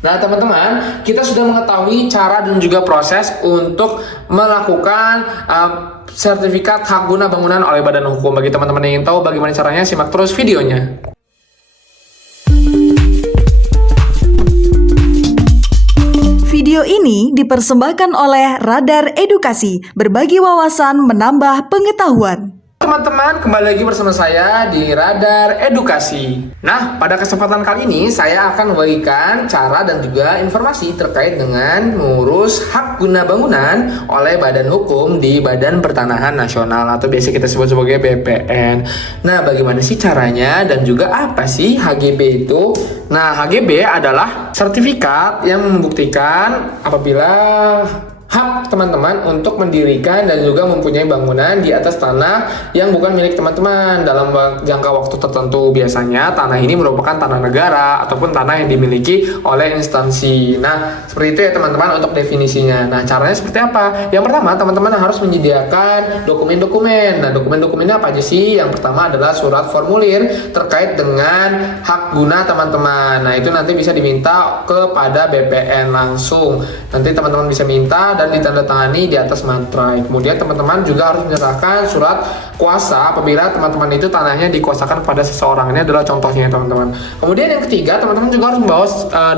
Nah, teman-teman, kita sudah mengetahui cara dan juga proses untuk melakukan sertifikat hak guna bangunan oleh badan hukum. Bagi teman-teman yang ingin tahu bagaimana caranya, simak terus videonya. Video ini dipersembahkan oleh Radar Edukasi, berbagi wawasan menambah pengetahuan. Teman-teman, kembali lagi bersama saya di Radar Edukasi. Nah, pada kesempatan kali ini saya akan membagikan cara dan juga informasi terkait dengan mengurus hak guna bangunan oleh badan hukum di Badan Pertanahan Nasional atau biasa kita sebut sebagai BPN. Nah, bagaimana sih caranya dan juga apa sih HGB itu? Nah, HGB adalah sertifikat yang membuktikan apabila hak teman-teman untuk mendirikan dan juga mempunyai bangunan di atas tanah yang bukan milik teman-teman dalam jangka waktu tertentu. Biasanya tanah ini merupakan tanah negara ataupun tanah yang dimiliki oleh instansi. Nah, seperti itu ya teman-teman untuk definisinya. Nah, caranya seperti apa? Yang pertama, teman-teman harus menyediakan dokumen-dokumen. Nah, dokumen-dokumennya apa aja sih? Yang pertama adalah surat formulir terkait dengan hak guna teman-teman. Nah, itu nanti bisa diminta kepada BPN langsung. Nanti teman-teman bisa minta dan ditandatangani di atas materai. Kemudian teman-teman juga harus menyerahkan surat kuasa apabila teman-teman itu tanahnya dikuasakan kepada seseorang. Ini adalah contohnya teman-teman. Kemudian yang ketiga, teman-teman juga harus membawa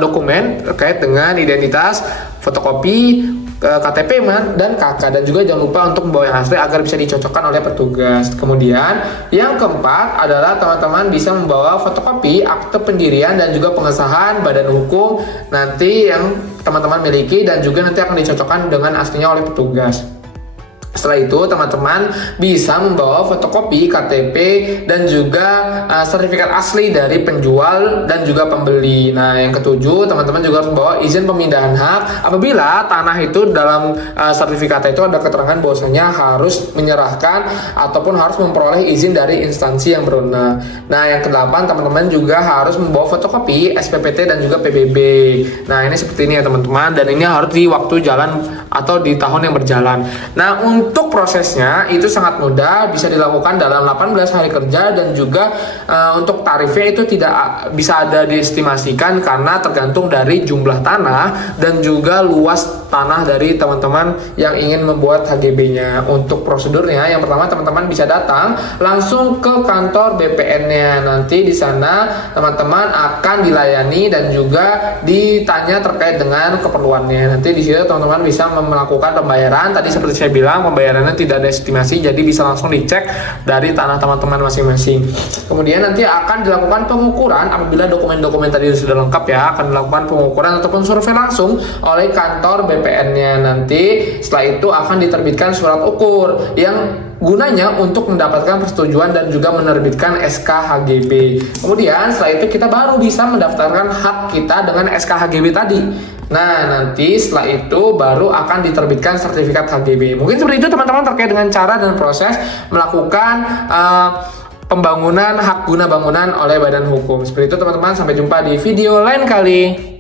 dokumen terkait dengan identitas, fotokopi, KTP dan KK, dan juga jangan lupa untuk membawa yang asli agar bisa dicocokkan oleh petugas. Kemudian yang keempat adalah teman-teman bisa membawa fotokopi akte pendirian dan juga pengesahan badan hukum nanti yang teman-teman miliki dan juga nanti akan dicocokkan dengan aslinya oleh petugas. Setelah itu teman-teman bisa membawa fotokopi KTP dan juga sertifikat asli dari penjual dan juga pembeli. Nah, yang ketujuh, teman-teman juga harus membawa izin pemindahan hak apabila tanah itu dalam sertifikat itu ada keterangan bahwasanya harus menyerahkan ataupun harus memperoleh izin dari instansi yang berwenang. Nah, yang kedelapan, teman-teman juga harus membawa fotokopi SPPT dan juga PBB. Nah, ini seperti ini ya teman-teman, dan ini harus di waktu jalan atau di tahun yang berjalan. Nah, untuk prosesnya itu sangat mudah, bisa dilakukan dalam 18 hari kerja dan juga untuk tarifnya itu tidak bisa ada diestimasikan karena tergantung dari jumlah tanah dan juga luas tanah dari teman-teman yang ingin membuat HGB-nya. Untuk prosedurnya, yang pertama teman-teman bisa datang langsung ke kantor BPN-nya. Nanti di sana teman-teman akan dilayani dan juga ditanya terkait dengan keperluannya. Nanti di situ teman-teman bisa melakukan pembayaran. Tadi seperti saya bilang, pembayarannya tidak ada estimasi, jadi bisa langsung dicek dari tanah teman-teman masing-masing. Kemudian nanti akan dilakukan pengukuran apabila dokumen-dokumen tadi sudah lengkap ya, akan dilakukan pengukuran ataupun survei langsung oleh kantor BPN-nya. Nanti setelah itu akan diterbitkan surat ukur yang gunanya untuk mendapatkan persetujuan dan juga menerbitkan SK HGB. Kemudian setelah itu kita baru bisa mendaftarkan hak kita dengan SK HGB tadi. Nah, nanti setelah itu baru akan diterbitkan sertifikat HGB. Mungkin seperti itu teman-teman terkait dengan cara dan proses melakukan pembangunan hak guna bangunan oleh badan hukum. Seperti itu teman-teman, sampai jumpa di video lain kali.